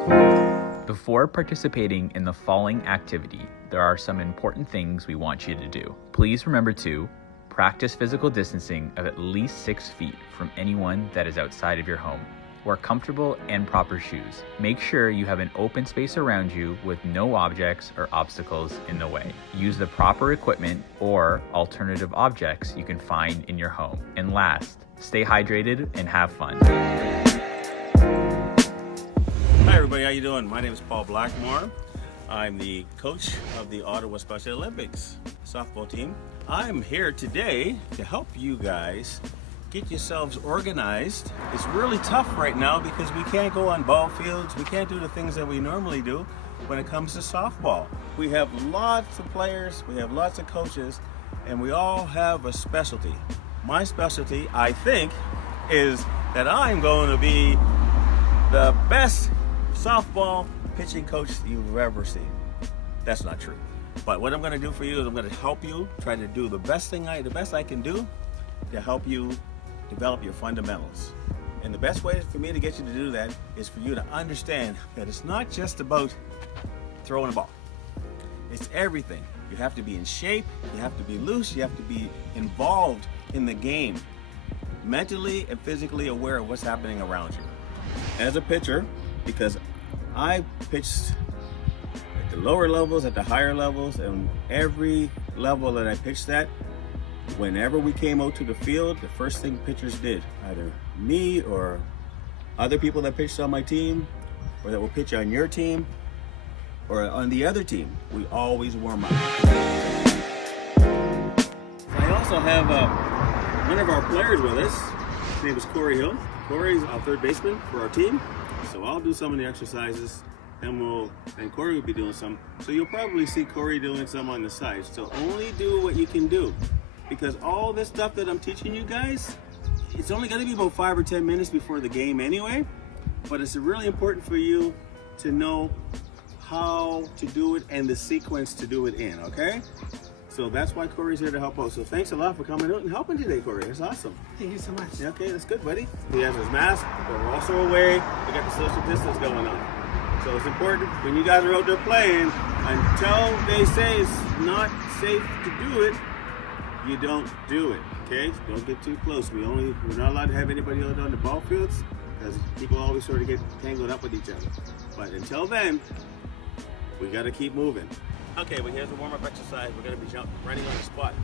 Before participating in the following activity, there are some important things we want you to do. Please remember to practice physical distancing of at least 6 feet from anyone that is outside of your home. Wear comfortable and proper shoes. Make sure you have an open space around you with no objects or obstacles in the way. Use the proper equipment or alternative objects you can find in your home. And last, stay hydrated and have fun. Hi everybody, how you doing? My name is Paul Blackmore. I'm the coach of the Ottawa Special Olympics softball team. I'm here today to help you guys get yourselves organized. It's really tough right now because we can't go on ball fields. We can't do the things that we normally do when it comes to softball. We have lots of players, we have lots of coaches, and we all have a specialty. My specialty, I think, is that I'm going to be the best softball pitching coach you've ever seen. That's not true. But what I'm going to do for you is I'm going to help you try to do the best I can do to help you develop your fundamentals. And the best way for me to get you to do that is for you to understand that it's not just about throwing a ball. It's everything. You have to be in shape, you have to be loose, you have to be involved in the game, mentally and physically aware of what's happening around you. As a pitcher, because I pitched at the lower levels, at the higher levels, and every level that I pitched at, whenever we came out to the field, the first thing pitchers did, either me or other people that pitched on my team, or that will pitch on your team, or on the other team, we always warm up. I also have one of our players with us. His name is Corey Hill. Corey's our third baseman for our team. So I'll do some of the exercises, and Corey will be doing some. So you'll probably see Corey doing some on the side. So only do what you can do, because all this stuff that I'm teaching you guys, it's only going to be about 5 or 10 minutes before the game anyway. But it's really important for you to know how to do it and the sequence to do it in, okay? So that's why Corey's here to help out. So thanks a lot for coming out and helping today, Corey. That's awesome. Thank you so much. Yeah, okay, that's good, buddy. He has his mask, but we're also away. We got the social distance going on. So it's important when you guys are out there playing, until they say it's not safe to do it, you don't do it, okay? Don't get too close. We're not allowed to have anybody out on the ball fields because people always sort of get tangled up with each other. But until then, we got to keep moving. Okay, well, here's the warm-up exercise. We're going to be running on the spot.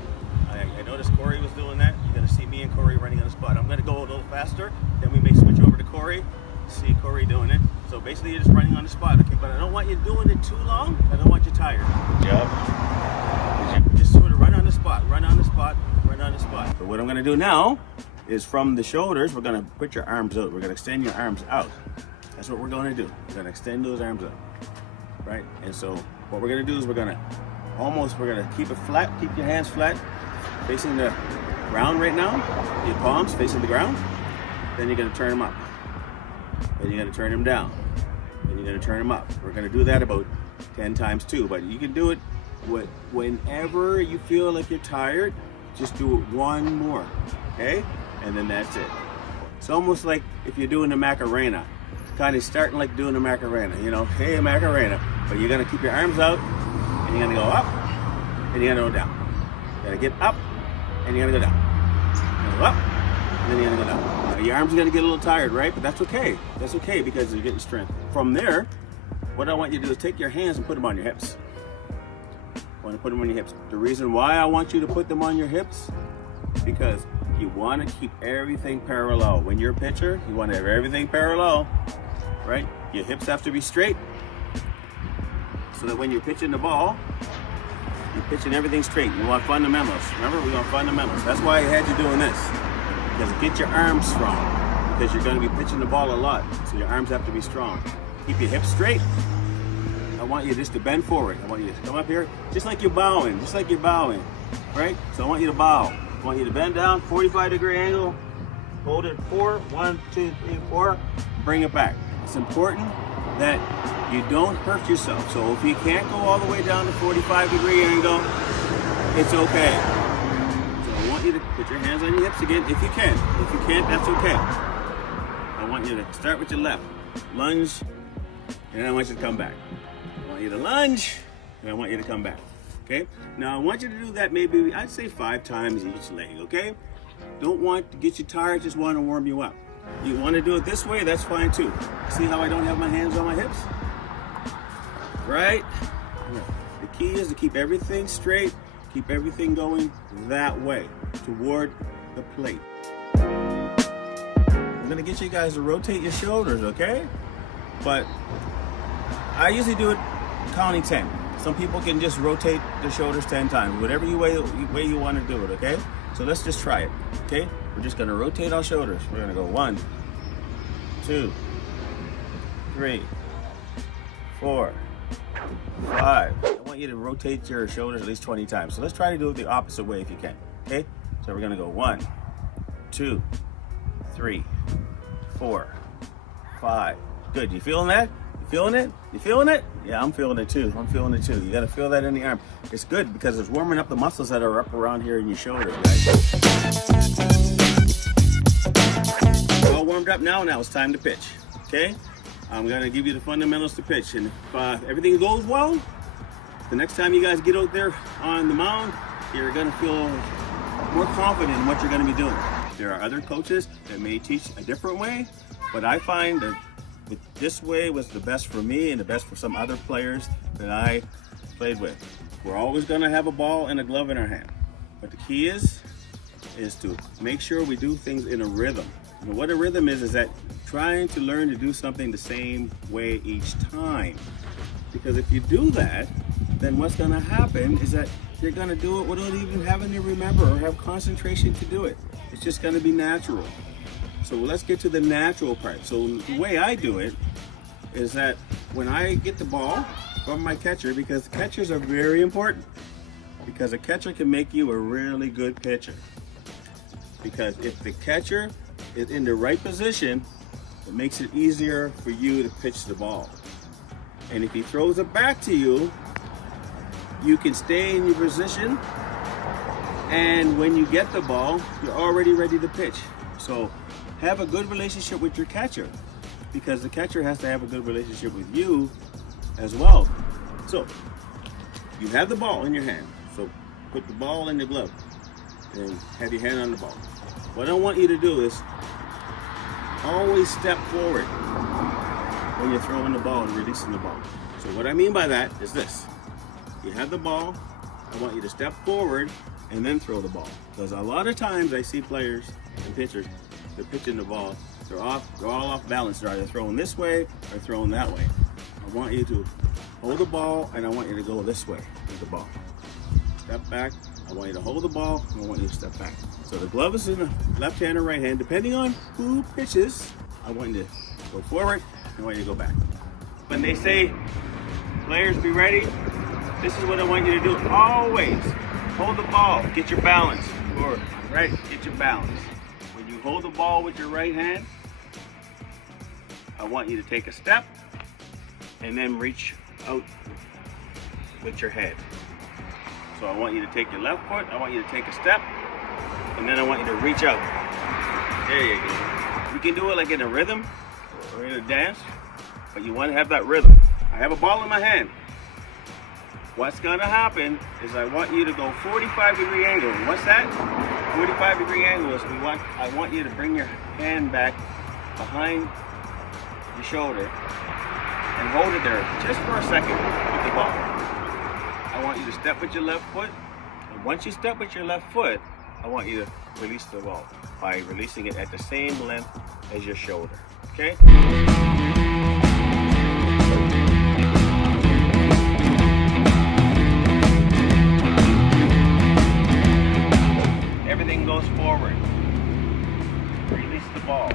I noticed Corey was doing that. You're going to see me and Corey running on the spot. I'm going to go a little faster, then we may switch over to Corey, see Corey doing it. So basically, you're just running on the spot, okay? But I don't want you doing it too long. I don't want you tired. Yep. Just sort of run on the spot, run on the spot, run on the spot. So what I'm going to do now is from the shoulders, we're going to put your arms out. We're going to extend your arms out. That's what we're going to do. We're going to extend those arms out, right? And so what we're going to do is we're going to keep it flat, keep your hands flat, facing the ground right now, your palms facing the ground. Then you're going to turn them up. Then you're going to turn them down. Then you're going to turn them up. We're going to do that about 10 times too, but you can do it whenever you feel like you're tired. Just do it one more, okay? And then that's it. It's almost like if you're doing the Macarena. Kind of starting like doing the Macarena, you know, hey Macarena. But you're gonna keep your arms out, and you're gonna go up, and you're gonna go down. You gotta get up, and you're gonna go down. You're gonna go up, and then you're gonna go down. Now, your arms are gonna get a little tired, right? But that's okay. That's okay because you're getting strength. From there, what I want you to do is take your hands and put them on your hips. I want to put them on your hips. The reason why I want you to put them on your hips, because you want to keep everything parallel. When you're a pitcher, you want to have everything parallel, right? Your hips have to be straight, so that when you're pitching the ball, you're pitching everything straight. You want fundamentals. Remember, we want fundamentals. That's why I had you doing this, because get your arms strong, because you're going to be pitching the ball a lot, so your arms have to be strong. Keep your hips straight. I want you just to bend forward. I want you to come up here, just like you're bowing, right? So I want you to bow. I want you to bend down, 45-degree angle, hold it 4, 1, 2, 3, 4, bring it back. It's important that you don't hurt yourself. So if you can't go all the way down to 45-degree angle, it's okay. So I want you to put your hands on your hips again if you can. If you can't, that's okay. I want you to start with your left. Lunge and I want you to come back. I want you to lunge, and I want you to come back. Okay? Now I want you to do that maybe, I'd say 5 times each leg, okay? Don't want to get you tired, just want to warm you up. You want to do it this way, that's fine too. See how I don't have my hands on my hips? Right? The key is to keep everything straight, keep everything going that way, toward the plate. I'm gonna get you guys to rotate your shoulders, okay? But I usually do it counting 10. Some people can just rotate their shoulders 10 times, whatever way you want to do it, okay? So let's just try it, okay? We're just gonna rotate our shoulders. We're gonna go 1, 2, 3, 4, 5. I want you to rotate your shoulders at least 20 times. So let's try to do it the opposite way if you can, okay? So we're gonna go 1, 2, 3, 4, 5. Good, you feeling that? You feeling it? You feeling it? Yeah, I'm feeling it too. I'm feeling it too. You gotta feel that in the arm. It's good because it's warming up the muscles that are up around here in your shoulders, right? All warmed up now it's time to pitch, okay? I'm gonna give you the fundamentals to pitch, and if everything goes well, the next time you guys get out there on the mound, you're gonna feel more confident in what you're gonna be doing. There are other coaches that may teach a different way, but I find that this way was the best for me and the best for some other players that I played with. We're always gonna have a ball and a glove in our hand, but the key is to make sure we do things in a rhythm. And what a rhythm is that trying to learn to do something the same way each time. Because if you do that, then what's gonna happen is that you're gonna do it without even having to remember or have concentration to do it. It's just gonna be natural. So let's get to the natural part. So the way I do it is that when I get the ball from my catcher, because catchers are very important, because a catcher can make you a really good pitcher. Because if the catcher is in the right position, it makes it easier for you to pitch the ball. And if he throws it back to you, you can stay in your position, and when you get the ball, you're already ready to pitch. So have a good relationship with your catcher, because the catcher has to have a good relationship with you as well. So you have the ball in your hand, so put the ball in the glove and have your hand on the ball. What I want you to do is always step forward when you're throwing the ball and releasing the ball. So what I mean by that is this: you have the ball, I want you to step forward and then throw the ball. Because a lot of times I see players and pitchers, they're pitching the ball, they're all off balance. They're either throwing this way or throwing that way. I want you to hold the ball, and I want you to go this way with the ball. Step back, I want you to hold the ball, and I want you to step back. So the glove is in the left hand or right hand, depending on who pitches. I want you to go forward, and I want you to go back. When they say, players be ready, this is what I want you to do. Always hold the ball, get your balance. Forward, right, get your balance. When you hold the ball with your right hand, I want you to take a step and then reach out with your head. So I want you to take your left foot, I want you to take a step, and then I want you to reach out. There you go. You can do it like in a rhythm or in a dance, but you want to have that rhythm. I have a ball in my hand. What's gonna happen is I want you to go 45-degree angle. What's that? 45-degree angle is I want you to bring your hand back behind your shoulder and hold it there just for a second with the ball. I want you to step with your left foot, and once you step with your left foot, I want you to release the ball by releasing it at the same length as your shoulder, okay? Everything goes forward. Release the ball.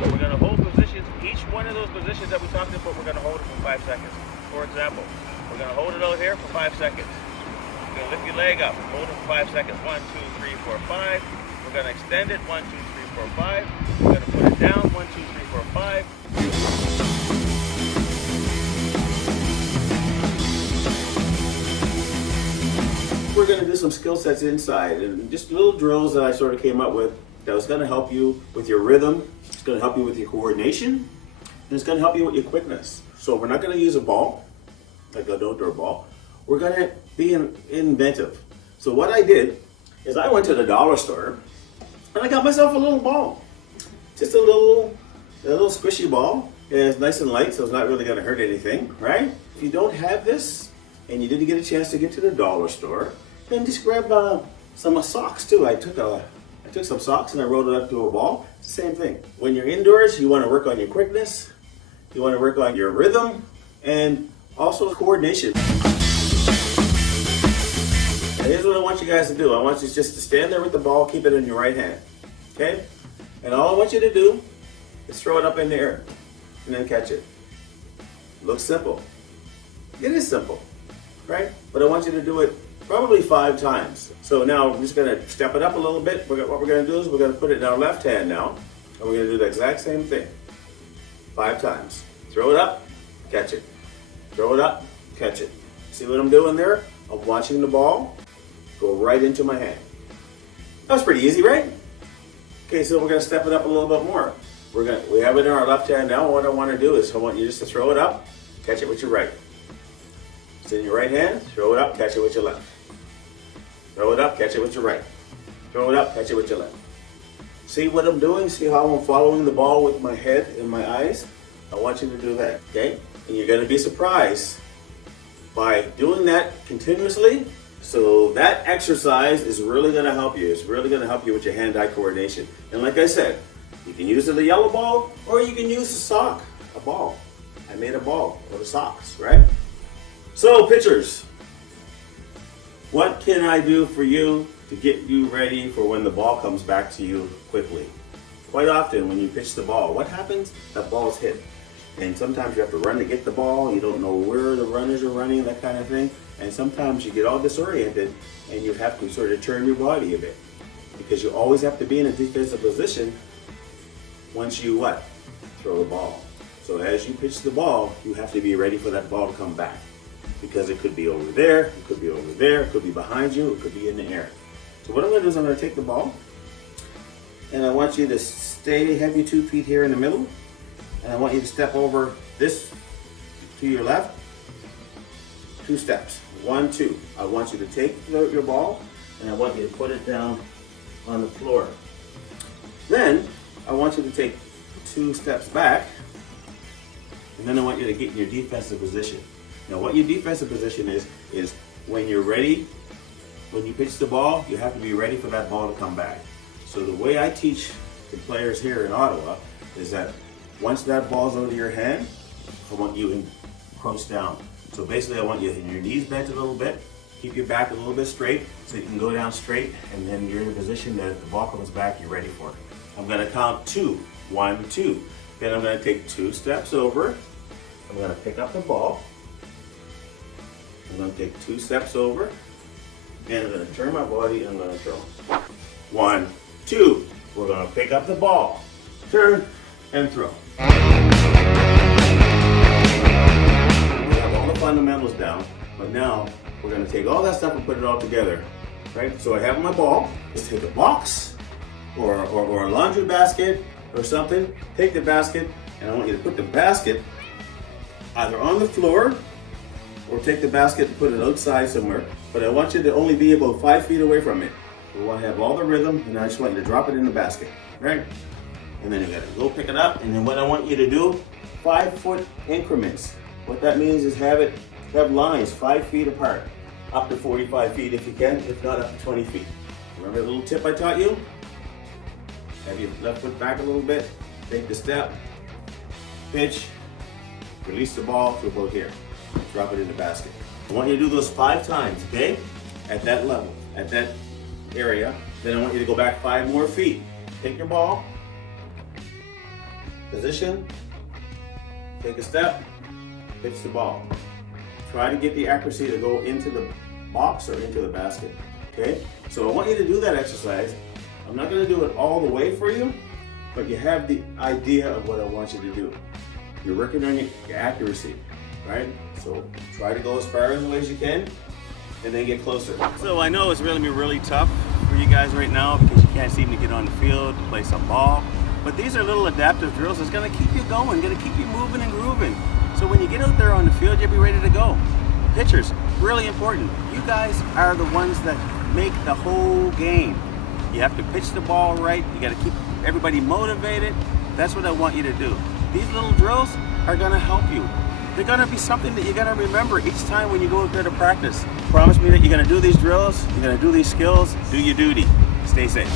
We're going to hold positions. Each one of those positions that we talked about, we're going to hold it for 5 seconds. For example, we're going to hold it out here for 5 seconds. You're going to lift your leg up, hold it for 5 seconds. 1, 2, 3, 4, 5. We're going to extend it. 1, 2, 3, 4, 5. We're going to put it down. 1, 2, 3, 4, 5. We're going to do some skill sets inside, and just little drills that I sort of came up with that's going to help you with your rhythm, it's going to help you with your coordination, and it's going to help you with your quickness. So we're not going to use a ball, like an outdoor ball. We're going to be inventive. So what I did is I went to the dollar store and I got myself a little ball. Just a little squishy ball. It's nice and light, so it's not really going to hurt anything, right? If you don't have this and you didn't get a chance to get to the dollar store, then just grab some socks too. I took some socks and I rolled it up to a ball. It's the same thing. When you're indoors, you want to work on your quickness, you want to work on your rhythm, and also coordination. And here's what I want you guys to do. I want you just to stand there with the ball, keep it in your right hand, okay? And all I want you to do is throw it up in the air and then catch it. Looks simple. It is simple, right? But I want you to do it probably 5 times. So now we're just gonna step it up a little bit. What we're gonna do is we're gonna put it in our left hand now, and we're gonna do the exact same thing. 5 times. Throw it up, catch it. Throw it up, catch it. See what I'm doing there? I'm watching the ball go right into my hand. That was pretty easy, right? Okay, so we're gonna step it up a little bit more. We have it in our left hand now. What I want to do is I want you just to throw it up, catch it with your right. It's in your right hand, throw it up, catch it with your left. Throw it up, catch it with your right. Throw it up, catch it with your left. See what I'm doing? See how I'm following the ball with my head and my eyes? I want you to do that, okay? And you're gonna be surprised by doing that continuously. So that exercise is really gonna help you. It's really gonna help you with your hand-eye coordination. And like I said, you can use the yellow ball or you can use a sock, a ball. I made a ball out of socks, right? So pitchers, what can I do for you to get you ready for when the ball comes back to you quickly? Quite often when you pitch the ball, what happens? That ball's hit. And sometimes you have to run to get the ball. You don't know where the runners are running, that kind of thing. And sometimes you get all disoriented and you have to sort of turn your body a bit. Because you always have to be in a defensive position once you what? Throw the ball. So as you pitch the ball, you have to be ready for that ball to come back. Because it could be over there, it could be over there, it could be behind you, it could be in the air. So what I'm gonna do is I'm gonna take the ball and I want you to have your 2 feet here in the middle. And I want you to step over this to your left, 2 steps, 1, 2. I want you to take your ball and I want you to put it down on the floor. Then I want you to take 2 steps back and then I want you to get in your defensive position. Now what your defensive position is when you're ready, when you pitch the ball, you have to be ready for that ball to come back. So the way I teach the players here in Ottawa is that once that ball's out of your hand, I want you to crouch down. So basically I want you in your knees bent a little bit, keep your back a little bit straight so you can go down straight, and then you're in a position that if the ball comes back, you're ready for it. I'm gonna count 2, 1, 2. Then I'm gonna take 2 steps over. I'm gonna pick up the ball. I'm gonna take 2 steps over, and I'm gonna turn my body and I'm gonna throw. 1, 2. We're gonna pick up the ball, turn, and throw. We have all the fundamentals down, but now we're gonna take all that stuff and put it all together, right? So I have my ball. Let's take a box or a laundry basket or something. Take the basket, and I want you to put the basket either on the floor or take the basket and put it outside somewhere. But I want you to only be about 5 feet away from it. We want to have all the rhythm, and I just want you to drop it in the basket, right? And then you gotta go pick it up, and then what I want you to do, 5-foot increments. What that means is have lines 5 feet apart, up to 45 feet if you can, if not up to 20 feet. Remember the little tip I taught you? Have your left foot back a little bit, take the step, pitch, release the ball to about here, drop it in the basket. I want you to do those 5 times, okay? At that level, at that area. Then I want you to go back 5 more feet. Take your ball, position, take a step, pitch the ball. Try to get the accuracy to go into the box or into the basket, okay? So I want you to do that exercise. I'm not gonna do it all the way for you, but you have the idea of what I want you to do. You're working on your accuracy, right? So try to go as far away as you can and then get closer. So I know it's really tough for you guys right now because you can't seem to get on the field to play some ball. But these are little adaptive drills that's gonna keep you going, gonna keep you moving and grooving. So when you get out there on the field, you'll be ready to go. Pitchers, really important. You guys are the ones that make the whole game. You have to pitch the ball right. You gotta keep everybody motivated. That's what I want you to do. These little drills are gonna help you. They're gonna be something that you're gonna remember each time when you go out there to practice. Promise me that you're gonna do these drills, you're gonna do these skills, do your duty. Stay safe.